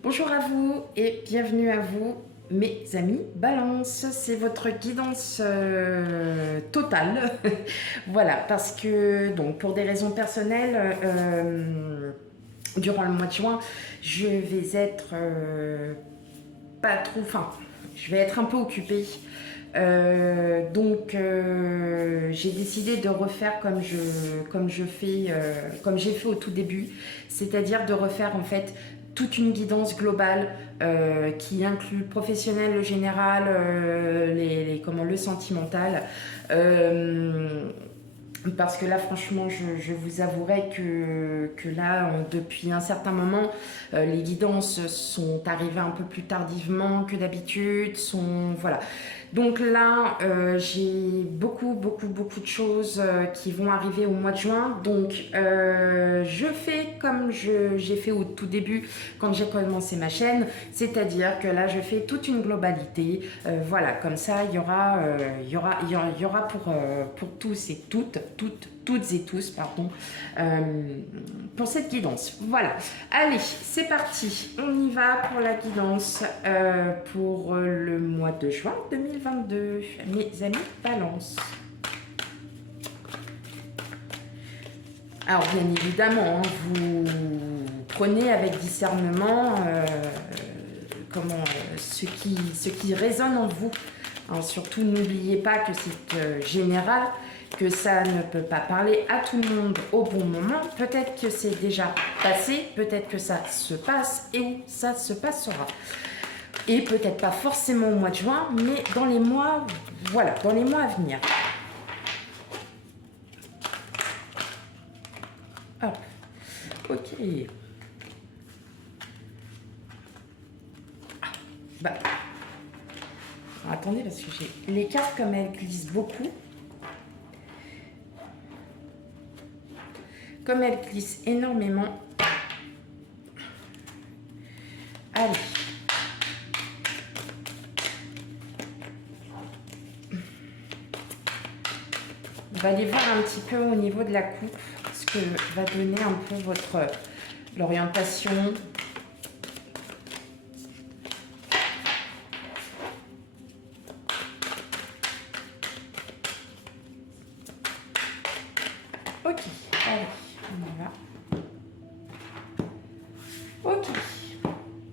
Bonjour à vous et bienvenue à vous, mes amis Balance. C'est votre guidance totale. Voilà, parce que donc pour des raisons personnelles, durant le mois de juin, je vais être pas trop, enfin, je vais être un peu occupée. J'ai décidé de refaire comme j'ai fait au tout début, c'est-à-dire de refaire en fait toute une guidance globale qui inclut le professionnel, le général, le sentimental. Euh, Parce que là, franchement, je vous avouerai que là, depuis un certain moment, les guidances sont arrivées un peu plus tardivement que d'habitude. Voilà. Donc là, j'ai beaucoup de choses qui vont arriver au mois de juin. Donc, je fais comme j'ai fait au tout début quand j'ai commencé ma chaîne, c'est-à-dire que là, je fais toute une globalité. Voilà, comme ça, il y aura pour tous et toutes et tous, pardon, euh, pour cette guidance. Voilà. Allez, c'est parti. On y va pour la guidance pour le mois de juin 2022. Mes amis Balance. Alors, bien évidemment, hein, vous prenez avec discernement ce qui résonne en vous. Alors, surtout, n'oubliez pas que c'est général, que ça ne peut pas parler à tout le monde au bon moment. Peut-être que c'est déjà passé, peut-être que ça se passe et ça se passera. Et peut-être pas forcément au mois de juin, mais dans les mois, voilà, dans les mois à venir. Hop, ok. Bah, attendez, parce que j'ai les cartes comme elles glissent beaucoup. Comme elles glissent énormément. Allez. On va aller voir un petit peu au niveau de la coupe, ce que va donner un peu l'orientation. Ok, allez, on y va. Ok.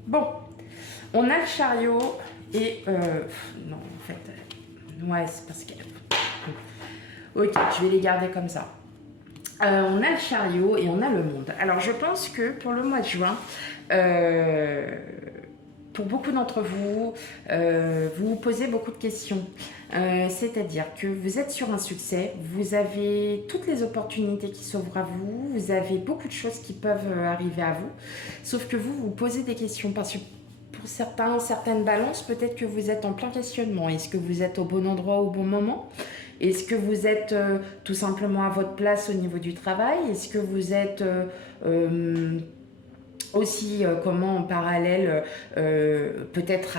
Bon, on a le chariot et... non, en fait... ouais, c'est parce que... Ok, je vais les garder comme ça. On a le chariot et on a le monde. Alors, je pense que pour le mois de juin... pour beaucoup d'entre vous, vous vous posez beaucoup de questions. C'est-à-dire que vous êtes sur un succès, vous avez toutes les opportunités qui s'ouvrent à vous, vous avez beaucoup de choses qui peuvent arriver à vous, sauf que vous posez des questions parce que pour certaines balances, peut-être que vous êtes en plein questionnement. Est-ce que vous êtes au bon endroit au bon moment? Est-ce que vous êtes tout simplement à votre place au niveau du travail? Est-ce que vous êtes... aussi comment en parallèle peut-être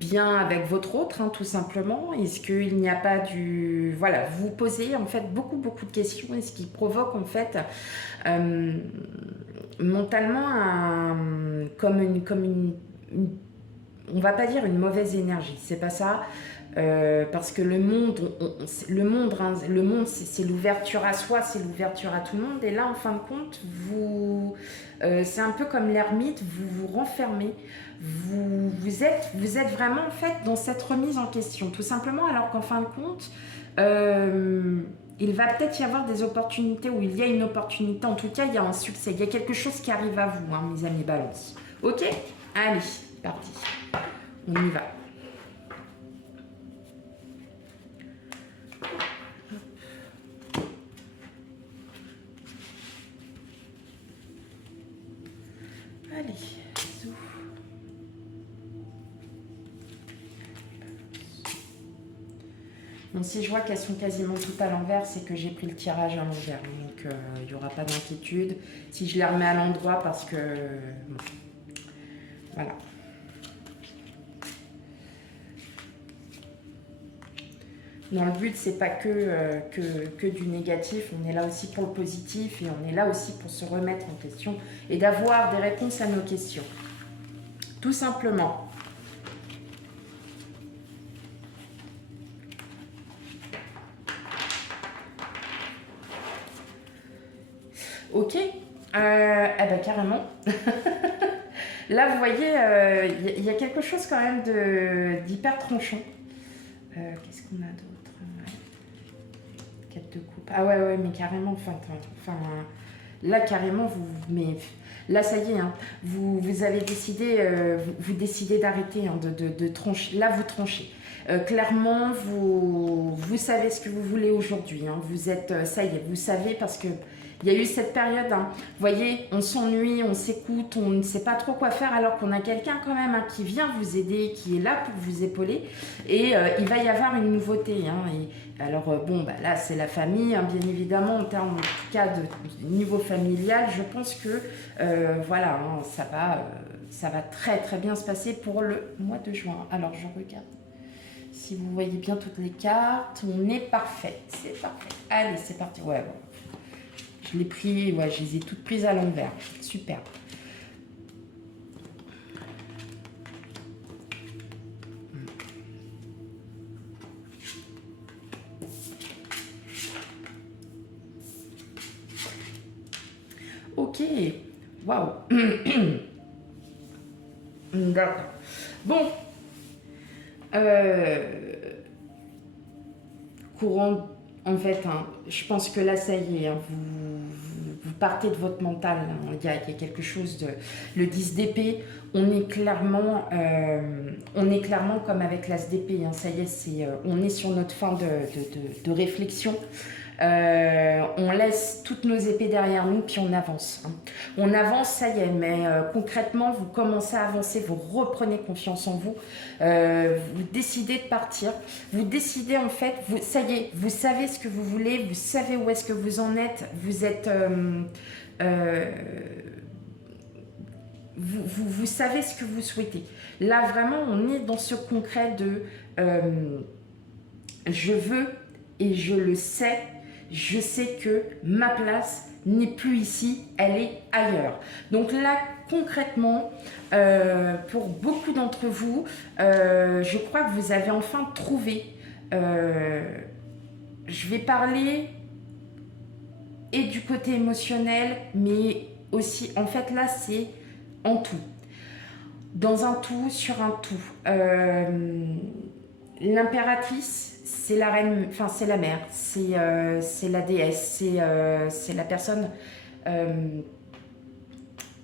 bien avec votre autre, hein, tout simplement. Est-ce qu'il n'y a pas du... Voilà, vous posez en fait beaucoup de questions et ce qui provoque en fait mentalement on va pas dire une mauvaise énergie, c'est pas ça. Parce que le monde, c'est l'ouverture à soi, c'est l'ouverture à tout le monde. Et là, en fin de compte, c'est un peu comme l'ermite, vous vous renfermez, vous êtes vraiment en fait dans cette remise en question, tout simplement. Alors qu'en fin de compte, il va peut-être y avoir des opportunités, ou il y a une opportunité. En tout cas, il y a un succès, il y a quelque chose qui arrive à vous, hein, mes amis Balance. Ok, allez, parti, on y va. Allez, zou. Bon, si je vois qu'elles sont quasiment toutes à l'envers, c'est que j'ai pris le tirage à l'envers. Donc, il n'y aura pas d'inquiétude. Si je les remets à l'endroit, parce que... Bon, voilà. Non, le but, c'est pas que du négatif. On est là aussi pour le positif et on est là aussi pour se remettre en question et d'avoir des réponses à nos questions. tout simplement. Ok, eh ben carrément. Là, vous voyez, il y a quelque chose quand même d'hyper tranchant. Qu'est-ce qu'on a d'autre? Ouais. 4 de coupe. Ah ouais, mais carrément, enfin, là, carrément, mais là, ça y est, hein, vous avez décidé, vous décidez d'arrêter, hein, de trancher. Là, vous tranchez. Clairement, vous savez ce que vous voulez aujourd'hui. Hein. Vous êtes, ça y est, vous savez parce que il y a eu cette période, hein. Vous voyez, on s'ennuie, on s'écoute, on ne sait pas trop quoi faire alors qu'on a quelqu'un quand même, hein, qui vient vous aider, qui est là pour vous épauler. Et il va y avoir une nouveauté. Hein. Et, alors bon, bah, là c'est la famille, hein, bien évidemment, en termes en tout cas de niveau familial, je pense que voilà, hein, ça va très très bien se passer pour le mois de juin. Alors je regarde. Si vous voyez bien toutes les cartes, on est parfait. C'est parfait. Allez, c'est parti. Ouais, bon. Je l'ai pris, ouais, je les ai toutes prises à l'envers. Super. Ok. Waouh. D'accord. Bon. Courant, en fait, hein, je pense que là, ça y est, hein, vous partez de votre mental. Hein, il y a quelque chose de... Le 10 d'épée, on est clairement comme avec l'as d'épée. Hein, ça y est, on est sur notre fin de réflexion. On laisse toutes nos épées derrière nous, puis on avance. Hein. On avance, ça y est, mais concrètement, vous commencez à avancer, vous reprenez confiance en vous, vous décidez de partir, vous décidez en fait, ça y est, vous savez ce que vous voulez, vous savez où est-ce que vous en êtes, vous êtes... vous savez ce que vous souhaitez. Là, vraiment, on est dans ce concret de je veux et je le sais. Je sais que ma place n'est plus ici, elle est ailleurs. Donc là, concrètement, pour beaucoup d'entre vous, je crois que vous avez enfin trouvé. Je vais parler et du côté émotionnel, mais aussi, en fait, là, c'est en tout. Dans un tout, sur un tout. L'impératrice, c'est la reine, enfin c'est la mère, c'est la déesse, c'est la personne,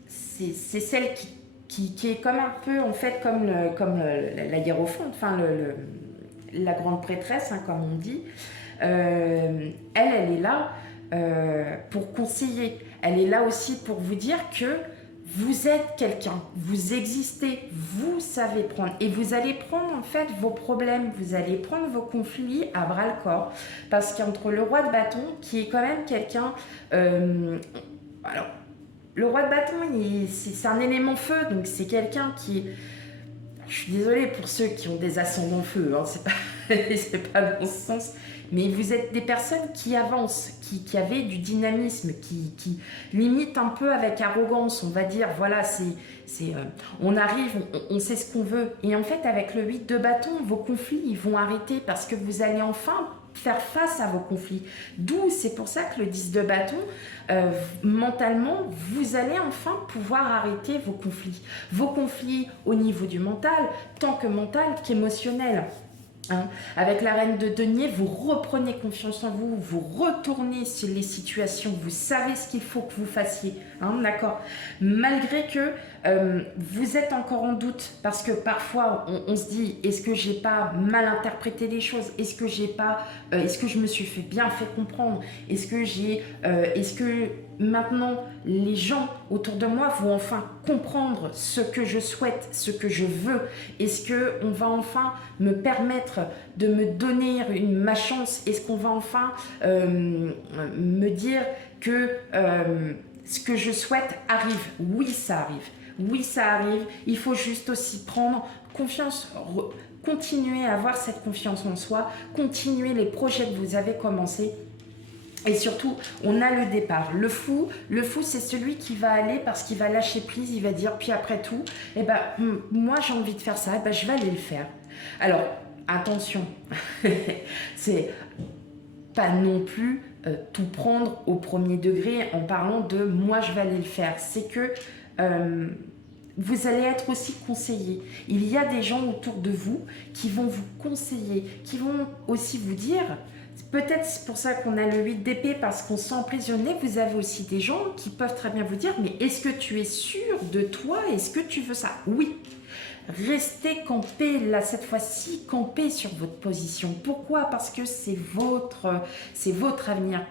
c'est celle qui est comme un peu en fait comme la hiérophante, enfin la grande prêtresse, hein, comme on dit. Elle est là pour conseiller. Elle est là aussi pour vous dire que vous êtes quelqu'un, vous existez, vous savez prendre. Et vous allez prendre en fait vos problèmes, vous allez prendre vos conflits à bras le corps. Parce qu'entre le roi de bâton, qui est quand même quelqu'un... alors, le roi de bâton, c'est un élément feu, donc c'est quelqu'un qui... Je suis désolée pour ceux qui ont des ascendants feu, hein, c'est pas dans ce sens. Mais vous êtes des personnes qui avancent, qui avaient du dynamisme, qui limitent un peu avec arrogance, on va dire, voilà, on arrive, on sait ce qu'on veut. Et en fait, avec le 8 de bâton, vos conflits, ils vont arrêter parce que vous allez enfin faire face à vos conflits. D'où, c'est pour ça que le 10 de bâton, mentalement, vous allez enfin pouvoir arrêter vos conflits. Vos conflits au niveau du mental, tant que mental qu'émotionnel. Hein. Avec la reine de denier, vous reprenez confiance en vous, vous retournez sur les situations, vous savez ce qu'il faut que vous fassiez, hein, d'accord. Malgré que vous êtes encore en doute, parce que parfois on se dit, est-ce que j'ai pas mal interprété les choses, est-ce que je me suis bien fait comprendre, est-ce que maintenant les gens autour de moi vont enfin comprendre ce que je souhaite, ce que je veux, est-ce qu'on va enfin me permettre de me donner ma chance, est-ce qu'on va enfin me dire que ce que je souhaite arrive. Oui, ça arrive. Oui, ça arrive. Il faut juste aussi prendre confiance, continuer à avoir cette confiance en soi, continuer les projets que vous avez commencés. Et surtout, on a le départ. Le fou, c'est celui qui va aller parce qu'il va lâcher prise, il va dire, puis après tout, eh ben, moi j'ai envie de faire ça, eh ben, je vais aller le faire. Alors, attention, c'est pas non plus tout prendre au premier degré en parlant de moi je vais aller le faire. C'est que vous allez être aussi conseillé. Il y a des gens autour de vous qui vont vous conseiller, qui vont aussi vous dire, peut-être c'est pour ça qu'on a le 8 d'épée, parce qu'on sent emprisonné. Vous avez aussi des gens qui peuvent très bien vous dire, mais est-ce que tu es sûr de toi? Est-ce que tu veux ça? Oui. Restez campé, là, cette fois-ci, campé sur votre position. Pourquoi? Parce que c'est votre avenir,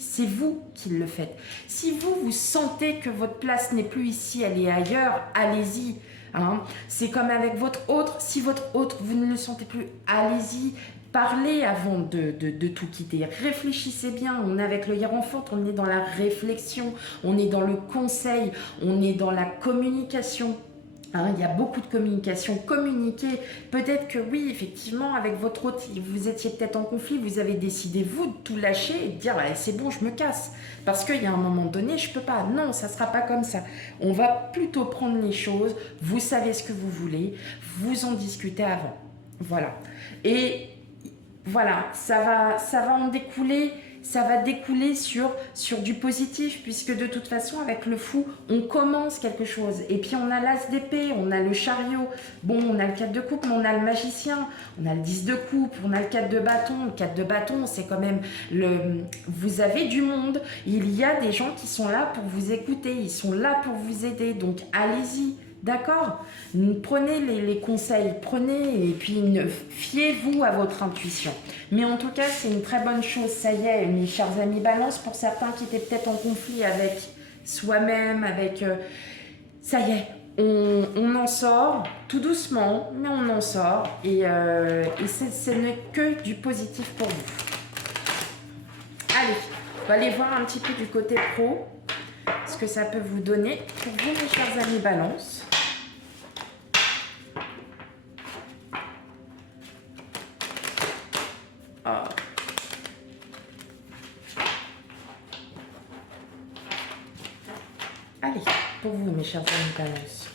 c'est vous qui le faites. Si vous, vous sentez que votre place n'est plus ici, elle est ailleurs, allez-y. Hein. C'est comme avec votre autre. Si votre autre, vous ne le sentez plus, allez-y. Parlez avant de tout quitter. Réfléchissez bien. On est avec le hiérophante, on est dans la réflexion, on est dans le conseil, on est dans la communication. Hein, il y a beaucoup de communication. Communiquer, peut-être que oui, effectivement, avec votre hôte, vous étiez peut-être en conflit, vous avez décidé, vous, de tout lâcher et de dire, ah, c'est bon, je me casse. Parce qu'il y a un moment donné, je ne peux pas. Non, ça ne sera pas comme ça. On va plutôt prendre les choses, vous savez ce que vous voulez, vous en discutez avant. Voilà. Et voilà, ça va en découler. Ça va découler sur du positif, puisque de toute façon, avec le fou, on commence quelque chose. Et puis, on a l'as d'épée, on a le chariot, bon, on a le 4 de coupe, mais on a le magicien, on a le 10 de coupe, on a le 4 de bâton. Le 4 de bâton, c'est quand même vous avez du monde. Il y a des gens qui sont là pour vous écouter, ils sont là pour vous aider. Donc, allez-y. D'accord? Prenez les conseils, prenez et puis fiez-vous à votre intuition. Mais en tout cas, c'est une très bonne chose. Ça y est, mes chers amis Balance, pour certains qui étaient peut-être en conflit avec soi-même, ça y est, on en sort tout doucement, mais on en sort et ce n'est que du positif pour vous. Allez, on va aller voir un petit peu du côté pro ce que ça peut vous donner pour vous, mes chers amis Balance. Oh. Allez, pour vous, mes chers amis Balance.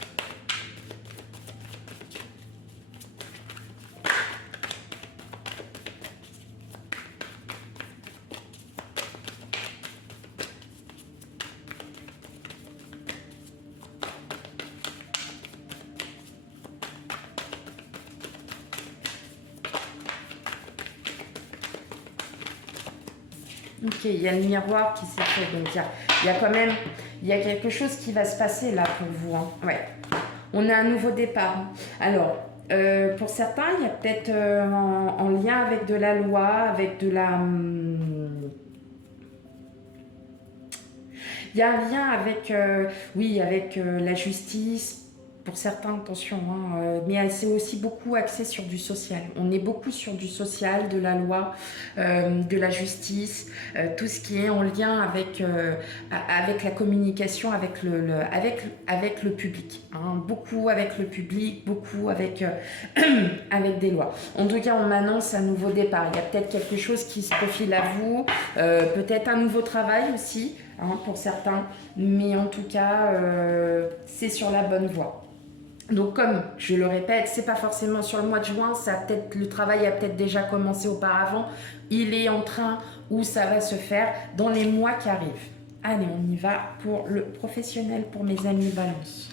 Ok, il y a le miroir qui s'est fait, donc il y a quand même, il y a quelque chose qui va se passer là pour vous. Hein. Ouais. On a un nouveau départ. Alors, pour certains, il y a peut-être en lien avec de la loi, avec de la... il y a un lien avec, oui, avec la justice. Pour certains, attention, hein, mais c'est aussi beaucoup axé sur du social. On est beaucoup sur du social, de la loi, de la justice, tout ce qui est en lien avec la communication, avec le public. Hein, beaucoup avec le public, beaucoup avec, avec des lois. En tout cas, on m'annonce un nouveau départ. Il y a peut-être quelque chose qui se profile à vous, peut-être un nouveau travail aussi, hein, pour certains, mais en tout cas, c'est sur la bonne voie. Donc comme je le répète, c'est pas forcément sur le mois de juin, le travail a peut-être déjà commencé auparavant, il est en train ou ça va se faire dans les mois qui arrivent. Allez, on y va pour le professionnel, pour mes amis Balance.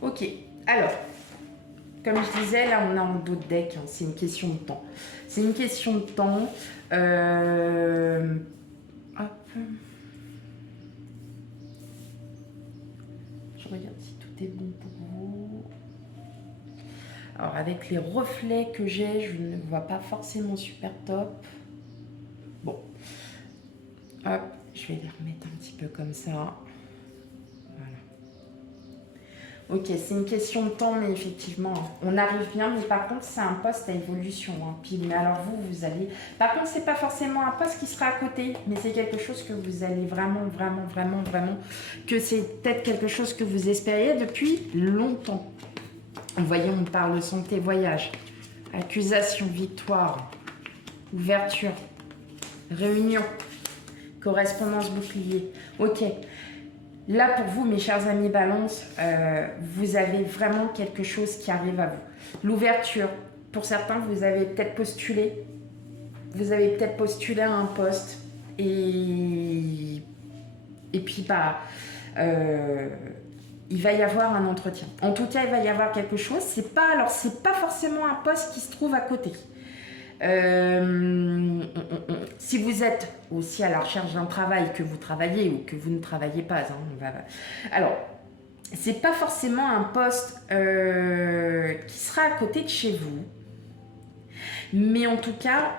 Ok, alors, comme je disais, là on a un d'autres decks, hein, c'est une question de temps. C'est une question de temps. Hop. Je regarde si tout est bon pour vous. Alors avec les reflets que j'ai, je ne vois pas forcément super top. Bon, Je vais les remettre un petit peu comme ça. Voilà. Ok, c'est une question de temps, mais effectivement, on arrive bien. Mais par contre, c'est un poste à évolution. Hein, pile. Mais alors vous allez... Par contre, c'est pas forcément un poste qui sera à côté, mais c'est quelque chose que vous allez vraiment, que c'est peut-être quelque chose que vous espériez depuis longtemps. Vous voyez, on parle de santé, voyage, accusation, victoire, ouverture, réunion, correspondance, bouclier. Ok. Là, pour vous, mes chers amis Balance, vous avez vraiment quelque chose qui arrive à vous. L'ouverture, pour certains, vous avez peut-être postulé. Vous avez peut-être postulé à un poste. Et puis, il va y avoir un entretien. En tout cas, il va y avoir quelque chose. C'est pas forcément un poste qui se trouve à côté. Si vous êtes aussi à la recherche d'un travail, que vous travaillez ou que vous ne travaillez pas, hein, alors c'est pas forcément un poste qui sera à côté de chez vous, mais en tout cas,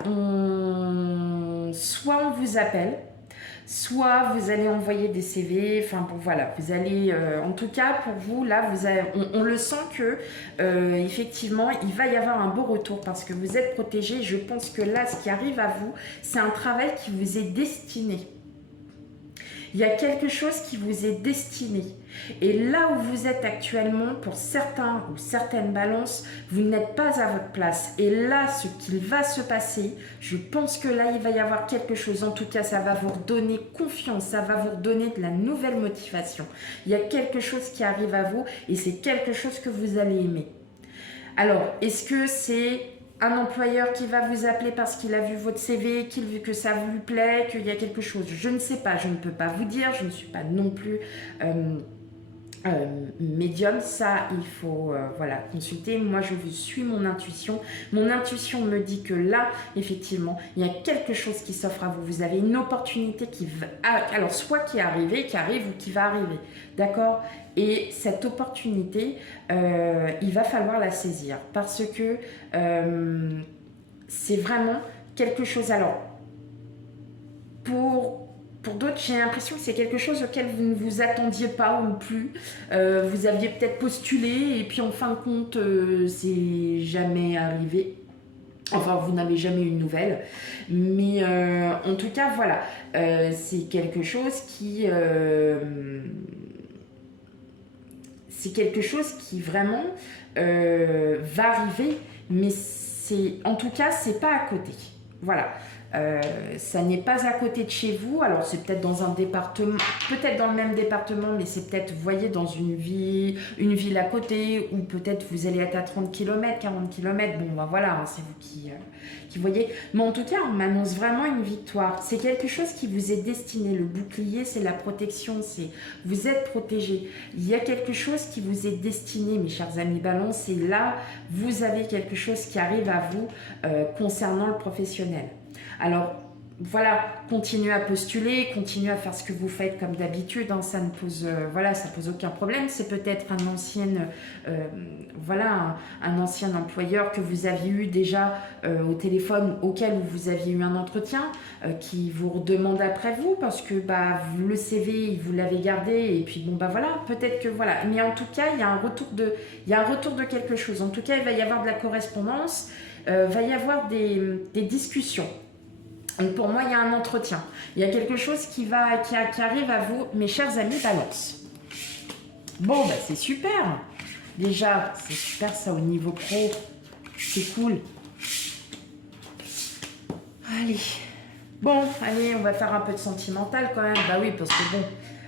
soit on vous appelle, soit vous allez envoyer des CV, enfin bon voilà, vous allez, en tout cas pour vous là, on le sent que effectivement il va y avoir un beau retour parce que vous êtes protégé. Je pense que là, ce qui arrive à vous, c'est un travail qui vous est destiné. Il y a quelque chose qui vous est destiné. Et là où vous êtes actuellement, pour certains ou certaines balances, vous n'êtes pas à votre place. Et là, ce qu'il va se passer, je pense que là, il va y avoir quelque chose. En tout cas, ça va vous redonner confiance, ça va vous redonner de la nouvelle motivation. Il y a quelque chose qui arrive à vous et c'est quelque chose que vous allez aimer. Alors, est-ce que c'est un employeur qui va vous appeler parce qu'il a vu votre CV, que ça vous plaît, qu'il y a quelque chose? Je ne sais pas, je ne peux pas vous dire, je ne suis pas non plus médium, ça il faut voilà, consulter. Moi je suis mon intuition. Mon intuition me dit que là, effectivement, il y a quelque chose qui s'offre à vous. Vous avez une opportunité qui va, alors soit qui est arrivée, qui arrive ou qui va arriver, d'accord? Et cette opportunité, il va falloir la saisir parce que c'est vraiment quelque chose. Alors, pour d'autres, j'ai l'impression que c'est quelque chose auquel vous ne vous attendiez pas ou plus. Vous aviez peut-être postulé et puis en fin de compte, c'est jamais arrivé. Enfin, vous n'avez jamais eu de nouvelles. Mais en tout cas, voilà, c'est quelque chose qui... c'est quelque chose qui vraiment va arriver, mais en tout cas, c'est pas à côté. Voilà. Ça n'est pas à côté de chez vous. Alors c'est peut-être dans un département, peut-être dans le même département, mais c'est peut-être, vous voyez, dans une ville à côté, ou peut-être vous allez être à 30 km, 40 km. Bon, ben voilà, hein, c'est vous qui voyez. Mais en tout cas, on m'annonce vraiment une victoire. C'est quelque chose qui vous est destiné. Le bouclier, c'est la protection, c'est vous êtes protégé. Il y a quelque chose qui vous est destiné, mes chers amis Balance, et là, vous avez quelque chose qui arrive à vous concernant le professionnel. Alors, voilà, continuez à postuler, continuez à faire ce que vous faites comme d'habitude, hein, ça ne pose, ça pose aucun problème. C'est peut-être un ancien employeur que vous aviez eu déjà au téléphone, auquel vous aviez eu un entretien, qui vous redemande après vous, parce que le CV, vous l'avez gardé, et puis bon, voilà, peut-être que voilà. Mais en tout cas, il y a un retour de quelque chose. En tout cas, il va y avoir de la correspondance, va y avoir des discussions. Donc pour moi, il y a un entretien. Il y a quelque chose qui arrive à vous, mes chers amis Balance. Bon, c'est super. Déjà, c'est super ça au niveau pro. C'est cool. Allez. Bon, allez, on va faire un peu de sentimental quand même. Bah oui, parce que bon,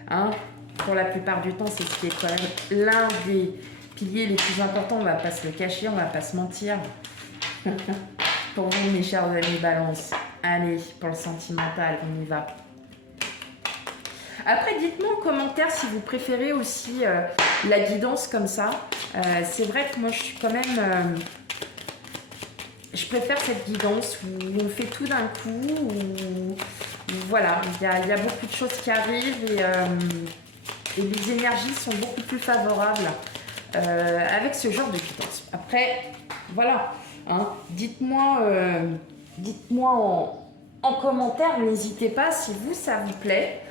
hein, pour la plupart du temps, c'est ce qui est quand même l'un des piliers les plus importants. On va pas se le cacher, on va pas se mentir. Pour vous, mes chers amis Balance. Allez, pour le sentimental, on y va. Après, dites-moi en commentaire si vous préférez aussi la guidance comme ça. C'est vrai que moi, je suis quand même... je préfère cette guidance où on fait tout d'un coup, où voilà, il y a beaucoup de choses qui arrivent et les énergies sont beaucoup plus favorables avec ce genre de guidance. Après, voilà, hein, dites-moi en commentaire. N'hésitez pas si vous, ça vous plaît.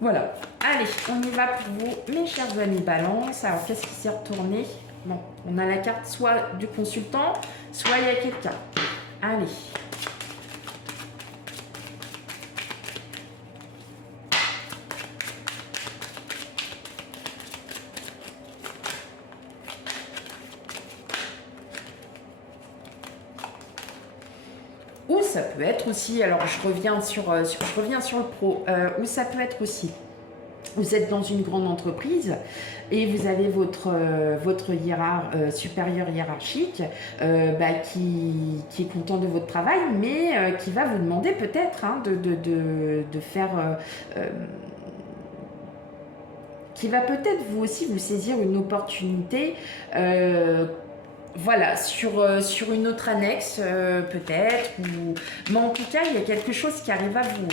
Voilà. Allez, on y va pour vous, mes chers amis Balance. Alors, qu'est-ce qui s'est retourné? Bon, on a la carte soit du consultant, soit il y a quelqu'un. Allez. Ou ça peut être aussi, alors je reviens sur le pro, ou ça peut être aussi, vous êtes dans une grande entreprise et vous avez votre supérieur hiérarchique qui est content de votre travail, mais qui va vous demander peut-être de faire... qui va peut-être vous aussi vous saisir une opportunité voilà, sur une autre annexe peut-être, mais en tout cas, il y a quelque chose qui arrive à vous,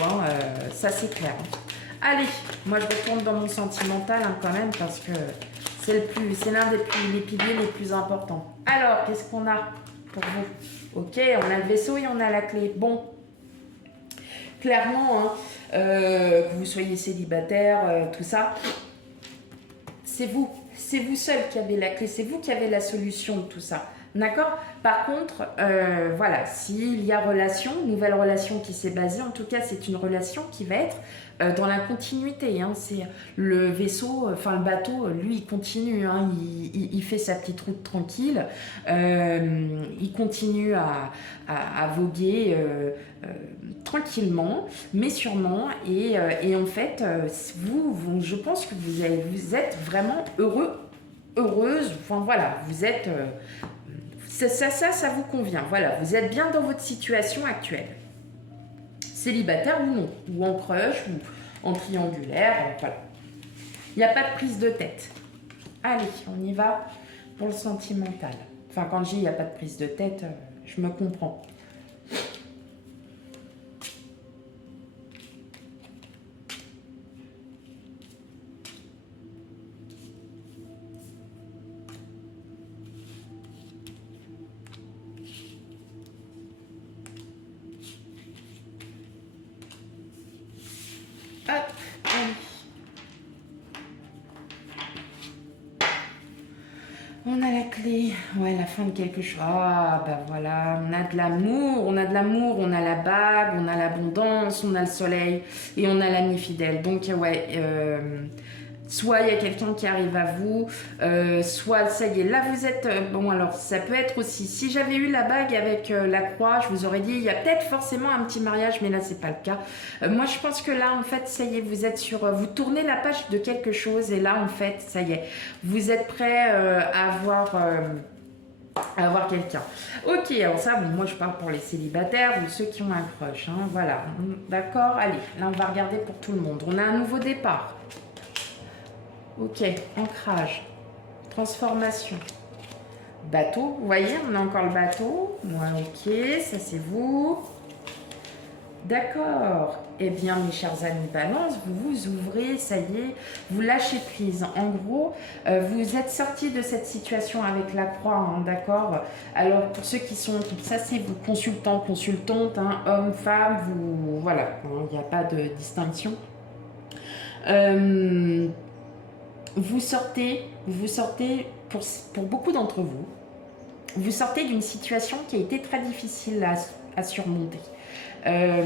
ça c'est clair. Allez, moi je retourne dans mon sentimental quand même, parce que c'est l'un des piliers les plus importants. Alors, qu'est-ce qu'on a pour vous? Ok, on a le vaisseau et on a la clé. Bon, clairement, que vous soyez célibataire, tout ça, c'est vous seul qui avez la clé, c'est vous qui avez la solution de tout ça. D'accord? Par contre, voilà, s'il y a nouvelle relation qui s'est basée, en tout cas, c'est une relation qui va être dans la continuité. C'est le vaisseau, le bateau, lui, il continue. Il fait sa petite route tranquille. Il continue à voguer tranquillement, mais sûrement. Et en fait, je pense que vous êtes vraiment heureuse. Enfin, voilà, vous êtes... Ça vous convient. Voilà, vous êtes bien dans votre situation actuelle. Célibataire ou non, ou en crush, ou en triangulaire, voilà. Il n'y a pas de prise de tête. Allez, on y va pour le sentimental. Enfin, quand je dis il n'y a pas de prise de tête, je me comprends. Hop, allez. On a la clé, ouais, la fin de quelque chose. Ah, bah voilà, on a de l'amour, on a la bague, on a l'abondance, on a le soleil et on a l'ami fidèle. Donc, ouais, soit il y a quelqu'un qui arrive à vous, soit ça y est, là vous êtes... bon, alors ça peut être aussi, si j'avais eu la bague avec la croix, je vous aurais dit, il y a peut-être forcément un petit mariage, mais là c'est pas le cas. Moi je pense que là en fait, ça y est, vous êtes vous tournez la page de quelque chose et là en fait, ça y est, vous êtes prêt à avoir quelqu'un. Ok, alors ça, bon, moi je parle pour les célibataires ou ceux qui ont un crush, voilà. D'accord, allez, là on va regarder pour tout le monde. On a un nouveau départ. Ok, ancrage, transformation, bateau, vous voyez, on a encore le bateau. Ouais, ok, ça c'est vous. D'accord. Eh bien, mes chers amis Balance, vous vous ouvrez, ça y est, vous lâchez prise. En gros, vous êtes sortis de cette situation avec la croix, d'accord? Alors, pour ceux qui sont, ça c'est vous, consultants, consultantes, hommes, femmes, vous, voilà, il n'y a pas de distinction. Vous sortez pour beaucoup d'entre vous, vous sortez d'une situation qui a été très difficile à surmonter. Alors,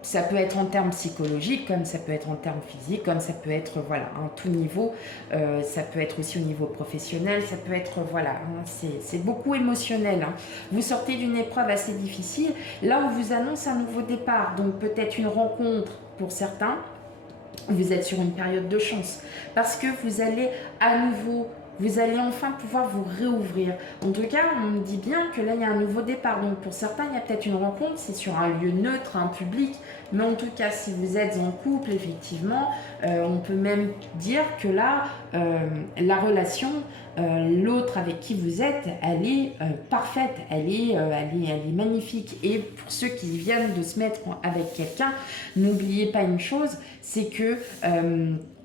ça peut être en termes psychologiques, comme ça peut être en termes physiques, comme ça peut être, voilà, à tout niveau. Ça peut être aussi au niveau professionnel, ça peut être, voilà, c'est beaucoup émotionnel. Vous sortez d'une épreuve assez difficile. Là, on vous annonce un nouveau départ, donc peut-être une rencontre pour certains. Vous êtes sur une période de chance parce que vous allez enfin pouvoir vous réouvrir. En tout cas, on me dit bien que là, il y a un nouveau départ. Donc, pour certains, il y a peut-être une rencontre, c'est sur un lieu neutre, un public. Mais en tout cas, si vous êtes en couple, effectivement, on peut même dire que là, la relation, l'autre avec qui vous êtes, elle est parfaite, elle est magnifique. Et pour ceux qui viennent de se mettre avec quelqu'un, n'oubliez pas une chose, c'est que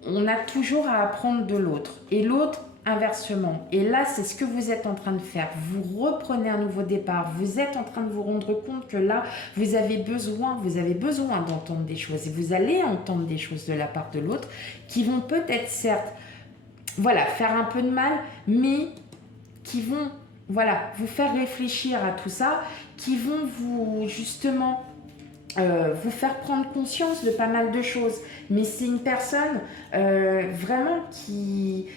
on a toujours à apprendre de l'autre. Et l'autre, inversement, et là c'est ce que vous êtes en train de faire, vous reprenez un nouveau départ, vous êtes en train de vous rendre compte que là vous avez besoin d'entendre des choses, et vous allez entendre des choses de la part de l'autre qui vont peut-être certes, voilà, faire un peu de mal, mais qui vont, voilà, vous faire réfléchir à tout ça, qui vont vous, justement, vous faire prendre conscience de pas mal de choses. Mais c'est une personne vraiment qui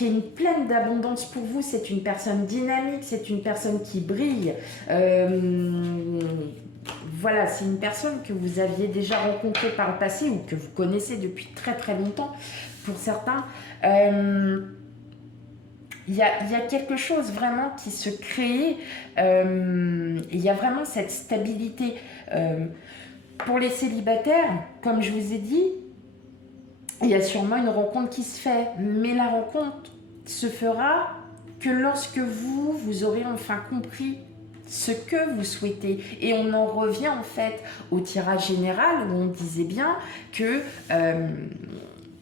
est une pleine d'abondance pour vous. C'est une personne dynamique, c'est une personne qui brille. Voilà, c'est une personne que vous aviez déjà rencontrée par le passé ou que vous connaissez depuis très très longtemps pour certains. Il y a quelque chose vraiment qui se crée. Il y a vraiment cette stabilité. Pour les célibataires, comme je vous ai dit, il y a sûrement une rencontre qui se fait, mais la rencontre se fera que lorsque vous aurez enfin compris ce que vous souhaitez. Et on en revient en fait au tirage général où on disait bien que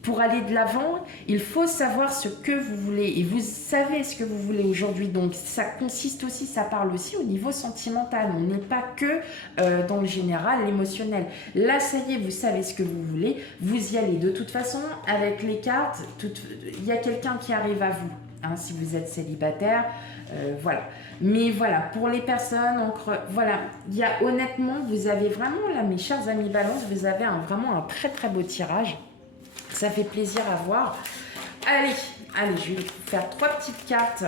pour aller de l'avant, il faut savoir ce que vous voulez. Et vous savez ce que vous voulez aujourd'hui. Donc ça consiste aussi, ça parle aussi au niveau sentimental. On n'est pas que dans le général, l'émotionnel. Là, ça y est, vous savez ce que vous voulez. Vous y allez. De toute façon, avec les cartes, il y a quelqu'un qui arrive à vous. Hein, si vous êtes célibataire, voilà. Mais voilà, pour les personnes, voilà, il y a honnêtement, vous avez vraiment, là, mes chers amis Balance, vous avez vraiment un très très beau tirage. Ça fait plaisir à voir. Allez, je vais vous faire 3 petites cartes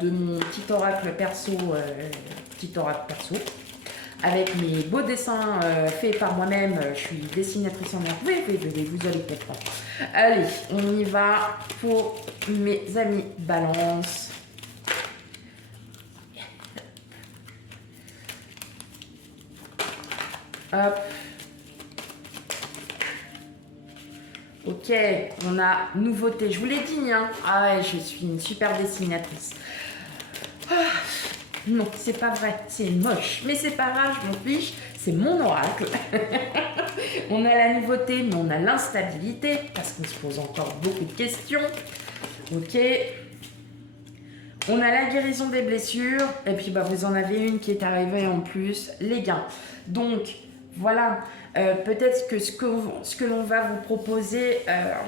de mon petit oracle perso, avec mes beaux dessins faits par moi-même. Je suis dessinatrice en herbe. Oui, vous allez comprendre. Allez, on y va pour mes amis Balance. Hop. Ok, on a nouveauté. Je vous l'ai dit, hein. Ah ouais, je suis une super dessinatrice. Ah, non, c'est pas vrai, c'est moche. Mais c'est pas grave, je m'en fiche. C'est mon oracle. On a la nouveauté, mais on a l'instabilité, parce qu'on se pose encore beaucoup de questions. Ok. On a la guérison des blessures. Et puis, bah, vous en avez une qui est arrivée en plus, les gains. Donc, voilà. Peut-être que ce que l'on va vous proposer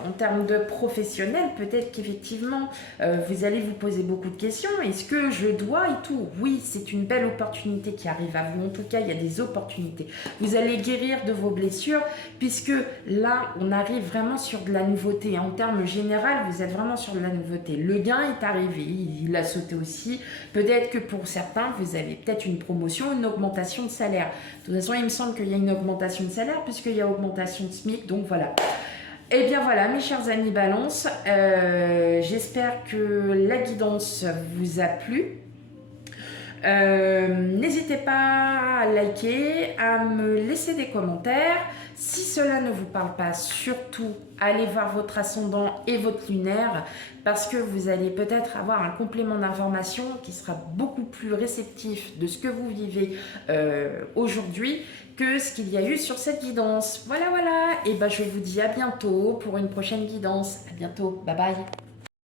en termes de professionnel, peut-être qu'effectivement, vous allez vous poser beaucoup de questions. Est-ce que je dois et tout? Oui, c'est une belle opportunité qui arrive à vous. En tout cas, il y a des opportunités. Vous allez guérir de vos blessures, puisque là, on arrive vraiment sur de la nouveauté. En termes général, vous êtes vraiment sur de la nouveauté. Le gain est arrivé, il a sauté aussi. Peut-être que pour certains, vous avez peut-être une promotion, une augmentation de salaire. De toute façon, il me semble qu'il y a une augmentation de salaire puisqu'il y a augmentation de SMIC, donc voilà. Et bien voilà, mes chers amis Balance, j'espère que la guidance vous a plu. N'hésitez pas à liker, à me laisser des commentaires. Si cela ne vous parle pas, surtout allez voir votre ascendant et votre lunaire, parce que vous allez peut-être avoir un complément d'information qui sera beaucoup plus réceptif de ce que vous vivez aujourd'hui que ce qu'il y a eu sur cette guidance. Voilà, et ben je vous dis à bientôt pour une prochaine guidance. À bientôt, bye bye.